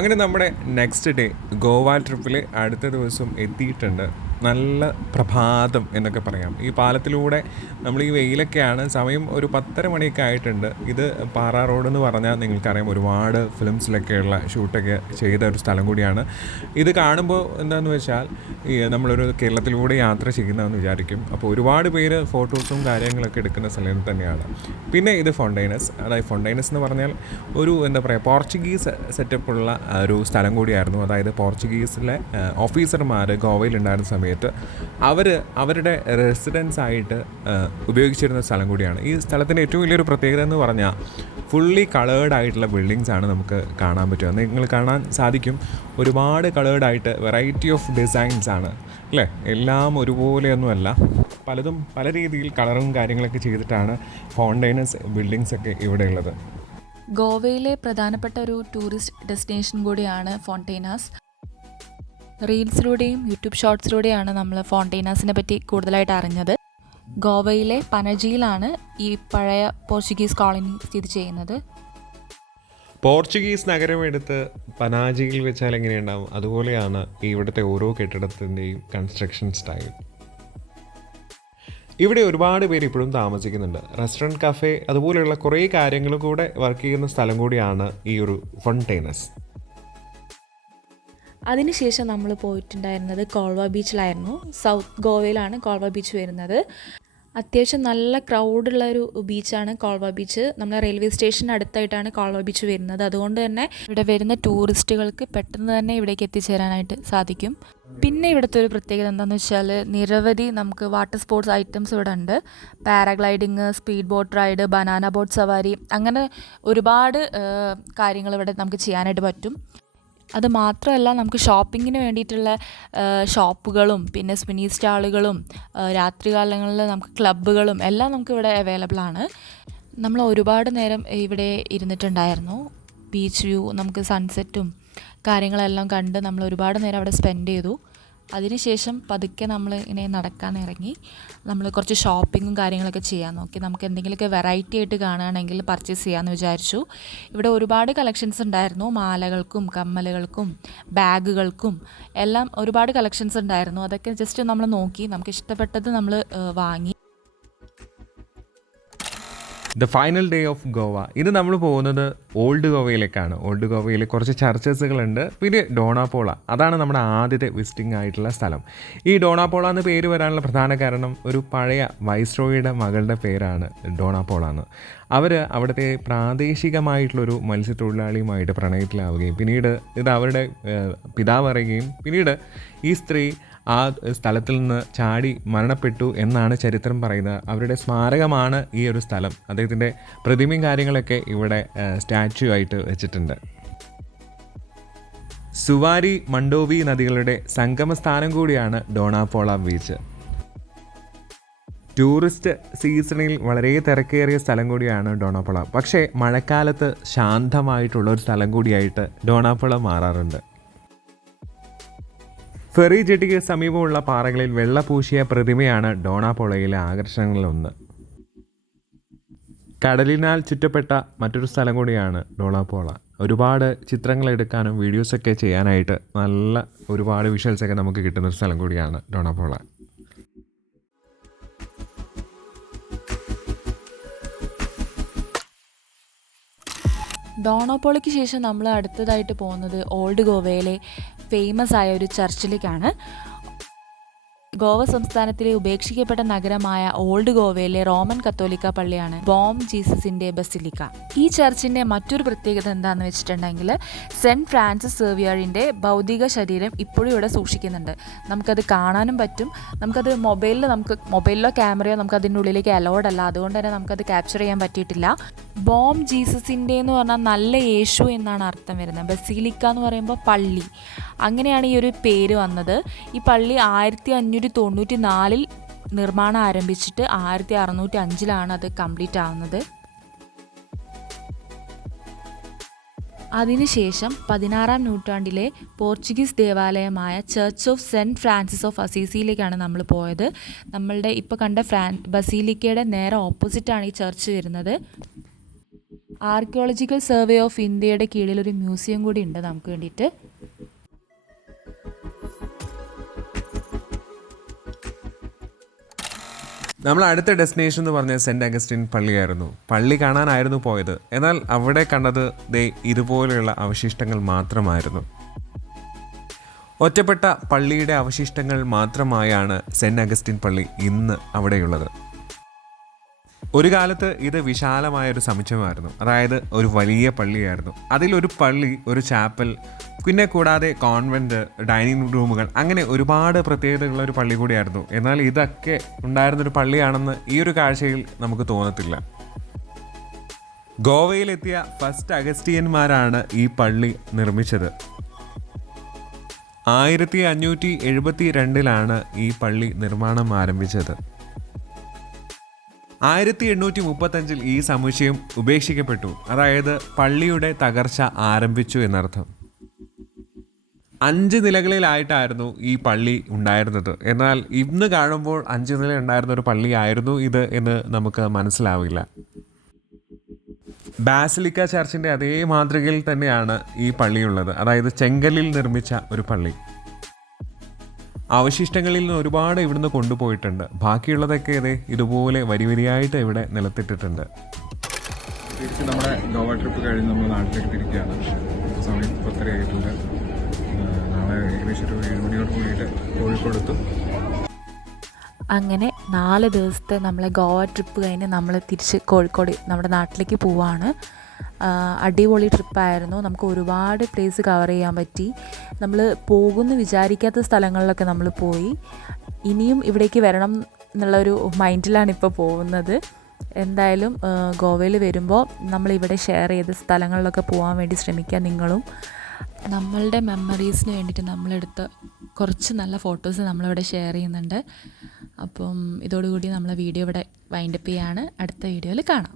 അങ്ങനെ നമ്മുടെ next day Goa ട്രിപ്പിൽ അടുത്ത ദിവസം എത്തിയിട്ടുണ്ട്. നല്ല പ്രഭാതം എന്നൊക്കെ പറയാം. ഈ പാലത്തിലൂടെ നമ്മൾ ഈ വെയിലൊക്കെയാണ് സമയം ഒരു പത്തര മണിയൊക്കെ ആയിട്ടുണ്ട്. ഇത് പാറ റോഡ് എന്ന് പറഞ്ഞാൽ നിങ്ങൾക്കറിയാം ഒരുപാട് ഫിലിംസിലൊക്കെയുള്ള ഷൂട്ടൊക്കെ ചെയ്ത ഒരു സ്ഥലം കൂടിയാണ്. ഇത് കാണുമ്പോൾ എന്താണെന്ന് വെച്ചാൽ ഈ നമ്മളൊരു കേരളത്തിലൂടെ യാത്ര ചെയ്യുന്നതെന്ന് വിചാരിക്കും. അപ്പോൾ ഒരുപാട് പേര് ഫോട്ടോസും കാര്യങ്ങളൊക്കെ എടുക്കുന്ന സ്ഥലം തന്നെയാണ്. പിന്നെ ഇത് ഫൊണ്ടൈനസ് അതായത് ഫൊണ്ടൈനസ് എന്ന് പറഞ്ഞാൽ ഒരു എന്താ പറയുക പോർച്ചുഗീസ് സെറ്റപ്പുള്ള ഒരു സ്ഥലം കൂടിയായിരുന്നു. അതായത് പോർച്ചുഗീസിലെ ഓഫീസർമാർ ഗോവയിലുണ്ടായിരുന്ന സമയത്ത് അവർ അവരുടെ റെസിഡൻസ് ആയിട്ട് ഉപയോഗിച്ചിരുന്ന സ്ഥലം കൂടിയാണ്. ഈ സ്ഥലത്തിന്റെ ഏറ്റവും വലിയൊരു പ്രത്യേകത എന്ന് പറഞ്ഞാൽ ഫുള്ളി കളേർഡ് ആയിട്ടുള്ള ബിൽഡിങ്സ് ആണ് നമുക്ക് കാണാൻ പറ്റുക. നിങ്ങൾ കാണാൻ സാധിക്കും. ഒരുപാട് കളേർഡ് ആയിട്ട് വെറൈറ്റി ഓഫ് ഡിസൈൻസ് ആണ്. അല്ലേ? എല്ലാം ഒരുപോലെയൊന്നുമല്ല. പലതും പല രീതിയിൽ കളറും കാര്യങ്ങളൊക്കെ ചെയ്തിട്ടാണ് ഫോണ്ടൈനസ് ബിൽഡിങ്സ് ഒക്കെ ഇവിടെ ഉള്ളത്. ഗോവയിലെ പ്രധാനപ്പെട്ട ഒരു ടൂറിസ്റ്റ് ഡെസ്റ്റിനേഷൻ കൂടിയാണ് ഫോണ്ടൈനാസ് റീൽസിലൂടെയും യൂട്യൂബ് ഷോർട്സിലൂടെയാണ് നമ്മൾ ഫോണ്ടൈനാസിനെ പറ്റി കൂടുതലായിട്ട് അറിഞ്ഞത്. ഗോവയിലെ പനജിയിലാണ് ഈ പഴയ പോർച്ചുഗീസ് കോളനി സ്ഥിതി ചെയ്യുന്നത്. പോർച്ചുഗീസ് നഗരമെടുത്ത് പനാജിയിൽ വെച്ചാൽ എങ്ങനെയുണ്ടാവും? അതുപോലെയാണ് ഇവിടുത്തെ ഓരോ കെട്ടിടത്തിന്റെയും കൺസ്ട്രക്ഷൻ സ്റ്റൈൽ ഇവിടെ ഒരുപാട് പേര് ഇപ്പോഴും താമസിക്കുന്നുണ്ട്. റെസ്റ്റോറന്റ് കഫേ അതുപോലെയുള്ള കുറേ കാര്യങ്ങൾ കൂടെ വർക്ക് ചെയ്യുന്ന സ്ഥലം കൂടിയാണ് ഈ ഒരു ഫണ്ടൈനസ് അതിനുശേഷം നമ്മൾ പോയിട്ടുണ്ടായിരുന്നത് കോൾവ ബീച്ചിലായിരുന്നു. സൗത്ത് ഗോവയിലാണ് കോൾവ ബീച്ച് വരുന്നത്. അത്യാവശ്യം നല്ല ക്രൗഡുള്ള ഒരു ബീച്ചാണ് കോൾവ ബീച്ച്. നമ്മൾ റെയിൽവേ സ്റ്റേഷന് അടുത്തായിട്ടാണ് കോൾവ ബീച്ച് വരുന്നത്. അതുകൊണ്ട് തന്നെ ഇവിടെ വരുന്ന ടൂറിസ്റ്റുകൾക്ക് പെട്ടെന്ന് തന്നെ ഇവിടേക്ക് എത്തിച്ചേരാനായിട്ട് സാധിക്കും. പിന്നെ ഇവിടുത്തെ ഒരു പ്രത്യേകത എന്താണെന്ന് വെച്ചാൽ നിരവധി നമുക്ക് വാട്ടർ സ്പോർട്സ് ഐറ്റംസ് ഇവിടെ ഉണ്ട്. Paragliding speed boat ride banana boat സവാരി അങ്ങനെ ഒരുപാട് കാര്യങ്ങൾ ഇവിടെ നമുക്ക് ചെയ്യാനായിട്ട് പറ്റും. അത് മാത്രമല്ല നമുക്ക് ഷോപ്പിങ്ങിന് വേണ്ടിയിട്ടുള്ള ഷോപ്പുകളും പിന്നെ സ്പിനി സ്റ്റാളുകളും രാത്രികാലങ്ങളിൽ നമുക്ക് ക്ലബ്ബുകളും എല്ലാം നമുക്ക് ഇവിടെ അവൈലബിൾ ആണ്. നമ്മൾ ഒരുപാട് നേരം ഇവിടെ ഇരുന്നിട്ടുണ്ടായിരുന്നു. ബീച്ച് വ്യൂ നമുക്ക് സൺസെറ്റും കാര്യങ്ങളെല്ലാം കണ്ട് നമ്മൾ ഒരുപാട് നേരം അവിടെ സ്പെൻഡ് ചെയ്തു. അതിനുശേഷം പതുക്കെ നമ്മൾ ഇങ്ങനെ നടക്കാൻ ഇറങ്ങി നമ്മൾ കുറച്ച് ഷോപ്പിങ്ങും കാര്യങ്ങളൊക്കെ ചെയ്യാൻ നോക്കി. നമുക്ക് എന്തെങ്കിലുമൊക്കെ വെറൈറ്റി ആയിട്ട് കാണുകയാണെങ്കിൽ പർച്ചേസ് ചെയ്യാമെന്ന് വിചാരിച്ചു. ഇവിടെ ഒരുപാട് കളക്ഷൻസ് ഉണ്ടായിരുന്നു. മാലകൾക്കും കമ്മലുകൾക്കും ബാഗുകൾക്കും എല്ലാം ഒരുപാട് കളക്ഷൻസ് ഉണ്ടായിരുന്നു. അതൊക്കെ ജസ്റ്റ് നമ്മൾ നോക്കി. നമുക്ക് ഇഷ്ടപ്പെട്ടത് നമ്മൾ വാങ്ങി. The final day of Goa. ഇത് നമ്മൾ പോകുന്നത് ഓൾഡ് ഗോവയിലേക്കാണ്. ഓൾഡ് ഗോവയിൽ കുറച്ച് ചർച്ചസുകളുണ്ട്. പിന്നെ ഡോണാപോള. അതാണ് നമ്മുടെ ആദ്യത്തെ വിസിറ്റിംഗ് ആയിട്ടുള്ള സ്ഥലം. ഈ ഡോണാപോള എന്ന് പേര് വരാനുള്ള പ്രധാന കാരണം ഒരു പഴയ വൈസ്രോയുടെ മകളുടെ പേരാണ് ഡോണാപോള എന്ന്. അവർ അവിടുത്തെ പ്രാദേശികമായിട്ടുള്ളൊരു മത്സ്യത്തൊഴിലാളിയുമായിട്ട് പ്രണയത്തിലാവുകയും പിന്നീട് ഇത് അവരുടെ പിതാവ് അറിയുകയും പിന്നീട് ഈ സ്ത്രീ ആ സ്ഥലത്തിൽ നിന്ന് ചാടി മരണപ്പെട്ടു എന്നാണ് ചരിത്രം പറയുന്നത്. അവരുടെ സ്മാരകമാണ് ഈ ഒരു സ്ഥലം. അദ്ദേഹത്തിന്റെ പ്രതിമയും കാര്യങ്ങളൊക്കെ ഇവിടെ സ്റ്റാച്യു ആയിട്ട് വെച്ചിട്ടുണ്ട്. സുവാരി മണ്ടോവി നദികളുടെ സംഗമസ്ഥാനം കൂടിയാണ് ഡോണാപോള ബീച്ച്. ടൂറിസ്റ്റ് സീസണിൽ വളരെ തിരക്കേറിയ സ്ഥലം കൂടിയാണ് ഡോണാപ്പുള പക്ഷേ മഴക്കാലത്ത് ശാന്തമായിട്ടുള്ള ഒരു സ്ഥലം കൂടിയായിട്ട് ഡോണാപ്പുള മാറാറുണ്ട്. ഫെറി ജെട്ടിക്ക് സമീപമുള്ള പാറകളിൽ വെള്ളപൂശിയ പ്രതിമയാണ് ഡോണാപോളയിലെ ആകർഷണങ്ങളിലൊന്ന്. കടലിനാൽ ചുറ്റപ്പെട്ട മറ്റൊരു സ്ഥലം കൂടിയാണ് ഡോണാപോള. ഒരുപാട് ചിത്രങ്ങൾ എടുക്കാനും വീഡിയോസൊക്കെ ചെയ്യാനായിട്ട് നല്ല ഒരുപാട് വിഷ്വൽസൊക്കെ നമുക്ക് കിട്ടുന്ന ഒരു സ്ഥലം കൂടിയാണ് ഡോണാപോള. ഡോണോപോളിക്ക് ശേഷം നമ്മൾ അടുത്തതായിട്ട് പോകുന്നത് ഓൾഡ് ഗോവയിലെ ഫേമസ് ആയ ഒരു ചർച്ചിലേക്കാണ് ഗോവ സംസ്ഥാനത്തിലെ ഉപേക്ഷിക്കപ്പെട്ട നഗരമായ ഓൾഡ് ഗോവയിലെ റോമൻ കത്തോലിക്ക പള്ളിയാണ് ബോം ജീസസിന്റെ ബസിലിക്ക. ഈ ചർച്ചിന്റെ മറ്റൊരു പ്രത്യേകത എന്താണെന്ന് വെച്ചിട്ടുണ്ടെങ്കിൽ സെന്റ് ഫ്രാൻസിസ് സേവിയറിന്റെ ഭൗതിക ശരീരം ഇപ്പോഴും ഇവിടെ സൂക്ഷിക്കുന്നുണ്ട്. നമുക്കത് കാണാനും പറ്റും. നമുക്കത് മൊബൈലിൽ നമുക്ക് മൊബൈലിലോ ക്യാമറയോ നമുക്ക് അതിന്റെ ഉള്ളിലേക്ക് അലോഡ് അല്ല. അതുകൊണ്ട് തന്നെ നമുക്കത് ക്യാപ്ചർ ചെയ്യാൻ പറ്റിയിട്ടില്ല. ബോം ജീസസിന്റെ എന്ന് പറഞ്ഞാൽ നല്ല യേശു എന്നാണ് അർത്ഥം വരുന്നത്. ബസീലിക്ക എന്ന് പറയുമ്പോൾ പള്ളി. അങ്ങനെയാണ് ഈ ഒരു പേര് വന്നത്. ഈ പള്ളി ആയിരത്തി അഞ്ഞൂറ്റി തൊണ്ണൂറ്റി നാലിൽ നിർമ്മാണം ആരംഭിച്ചിട്ട് ആയിരത്തി അറുന്നൂറ്റി അഞ്ചിലാണ് അത് കംപ്ലീറ്റ് ആവുന്നത്. അതിനുശേഷം പതിനാറാം നൂറ്റാണ്ടിലെ Portuguese ദേവാലയമായ church of saint Francis of അസീസിയിലേക്കാണ് നമ്മൾ പോയത്. നമ്മളുടെ ഇപ്പോൾ കണ്ട ഫ്രാൻ ബസീലിക്കയുടെ നേരെ ഓപ്പോസിറ്റാണ് ഈ ചർച്ച് വരുന്നത്. ആർക്കിയോളജിക്കൽ സർവേ ഓഫ് ഇന്ത്യയുടെ കീഴിലൊരു മ്യൂസിയം കൂടി ഉണ്ട് നമുക്ക് വേണ്ടിയിട്ട്. നമ്മൾ അടുത്ത ഡെസ്റ്റിനേഷൻ എന്ന് പറഞ്ഞ സെന്റ് അഗസ്റ്റിൻ പള്ളിയായിരുന്നു. പള്ളി കാണാനായിരുന്നു പോയത്. എന്നാൽ അവിടെ കണ്ടത് ദേ ഇതുപോലെയുള്ള അവശിഷ്ടങ്ങൾ മാത്രമായിരുന്നു. ഒറ്റപ്പെട്ട പള്ളിയുടെ അവശിഷ്ടങ്ങൾ മാത്രമായാണ് സെന്റ് അഗസ്റ്റിൻ പള്ളി ഇന്ന് അവിടെയുള്ളത്. ഒരു കാലത്ത് ഇത് വിശാലമായ ഒരു സമുച്ചയമായിരുന്നു. അതായത് ഒരു വലിയ പള്ളിയായിരുന്നു. അതിലൊരു പള്ളി ഒരു ചാപ്പൽ പിന്നെ കൂടാതെ കോൺവെന്റ് ഡൈനിങ് റൂമുകൾ അങ്ങനെ ഒരുപാട് പ്രത്യേകതകളുള്ള ഒരു പള്ളി കൂടിയായിരുന്നു. എന്നാൽ ഇതൊക്കെ ഉണ്ടായിരുന്നൊരു പള്ളിയാണെന്ന് ഈ ഒരു കാഴ്ചയിൽ നമുക്ക് തോന്നത്തില്ല. ഗോവയിലെത്തിയ ഫസ്റ്റ് അഗസ്റ്റിയന്മാരാണ് ഈ പള്ളി നിർമ്മിച്ചത്. ആയിരത്തി അഞ്ഞൂറ്റി എഴുപത്തി രണ്ടിലാണ് ഈ പള്ളി നിർമ്മാണം ആരംഭിച്ചത്. ആയിരത്തി എണ്ണൂറ്റി മുപ്പത്തഞ്ചിൽ ഈ സമുച്ചയം ഉപേക്ഷിക്കപ്പെട്ടു. അതായത് പള്ളിയുടെ തകർച്ച ആരംഭിച്ചു എന്നർത്ഥം. അഞ്ച് നിലകളിലായിട്ടായിരുന്നു ഈ പള്ളി ഉണ്ടായിരുന്നത്. എന്നാൽ ഇന്ന് കാണുമ്പോൾ അഞ്ച് നില ഉണ്ടായിരുന്ന ഒരു പള്ളിയായിരുന്നു ഇത് എന്ന് നമുക്ക് മനസ്സിലാവില്ല. ബാസിലിക്ക ചർച്ചിന്റെ അതേ മാതൃകയിൽ തന്നെയാണ് ഈ പള്ളിയുള്ളത്. അതായത് ചെങ്കലിൽ നിർമ്മിച്ച ഒരു പള്ളി. അവശിഷ്ടങ്ങളിൽ നിന്ന് ഒരുപാട് ഇവിടുന്ന് കൊണ്ടുപോയിട്ടുണ്ട്. ബാക്കിയുള്ളതൊക്കെ ഇതേ ഇതുപോലെ വരി വരിയായിട്ട് ഇവിടെ നിലത്തിട്ടിട്ടുണ്ട്. തിരിച്ച് നമ്മുടെ ഗോവ ട്രിപ്പ് കഴിഞ്ഞ് നമ്മൾ നാട്ടിലേക്ക് തിരിക്കുകയാണ്. സമയം പത്തരയായിട്ടുണ്ട് നാളെ ഏകദേശം ഒരു ഏഴ് മണിയോട് കൂടിയിട്ട് കോഴിക്കോടെത്തും. അങ്ങനെ നാല് ദിവസത്തെ നമ്മളെ ഗോവ ട്രിപ്പ് കഴിഞ്ഞ് നമ്മൾ തിരിച്ച് കോഴിക്കോട് നമ്മുടെ നാട്ടിലേക്ക് പോവാണ്. അടിപൊളി ട്രിപ്പായിരുന്നു. നമുക്ക് ഒരുപാട് പ്ലേസ് കവർ ചെയ്യാൻ പറ്റി. നമ്മൾ പോകുമെന്ന് വിചാരിക്കാത്ത സ്ഥലങ്ങളിലൊക്കെ നമ്മൾ പോയി. ഇനിയും ഇവിടേക്ക് വരണം എന്നുള്ളൊരു മൈൻഡിലാണ് ഇപ്പോൾ പോകുന്നത്. എന്തായാലും ഗോവയിൽ വരുമ്പോൾ നമ്മളിവിടെ ഷെയർ ചെയ്ത സ്ഥലങ്ങളിലൊക്കെ പോകാൻ വേണ്ടി ശ്രമിക്കുക നിങ്ങളും. നമ്മളുടെ മെമ്മറീസിന് വേണ്ടിയിട്ട് നമ്മളെടുത്ത കുറച്ച് നല്ല ഫോട്ടോസ് നമ്മളിവിടെ ഷെയർ ചെയ്യുന്നുണ്ട്. അപ്പം ഇതോടുകൂടി നമ്മളെ വീഡിയോ ഇവിടെ വൈൻഡപ്പ് ചെയ്യാണ്. അടുത്ത വീഡിയോയിൽ കാണാം.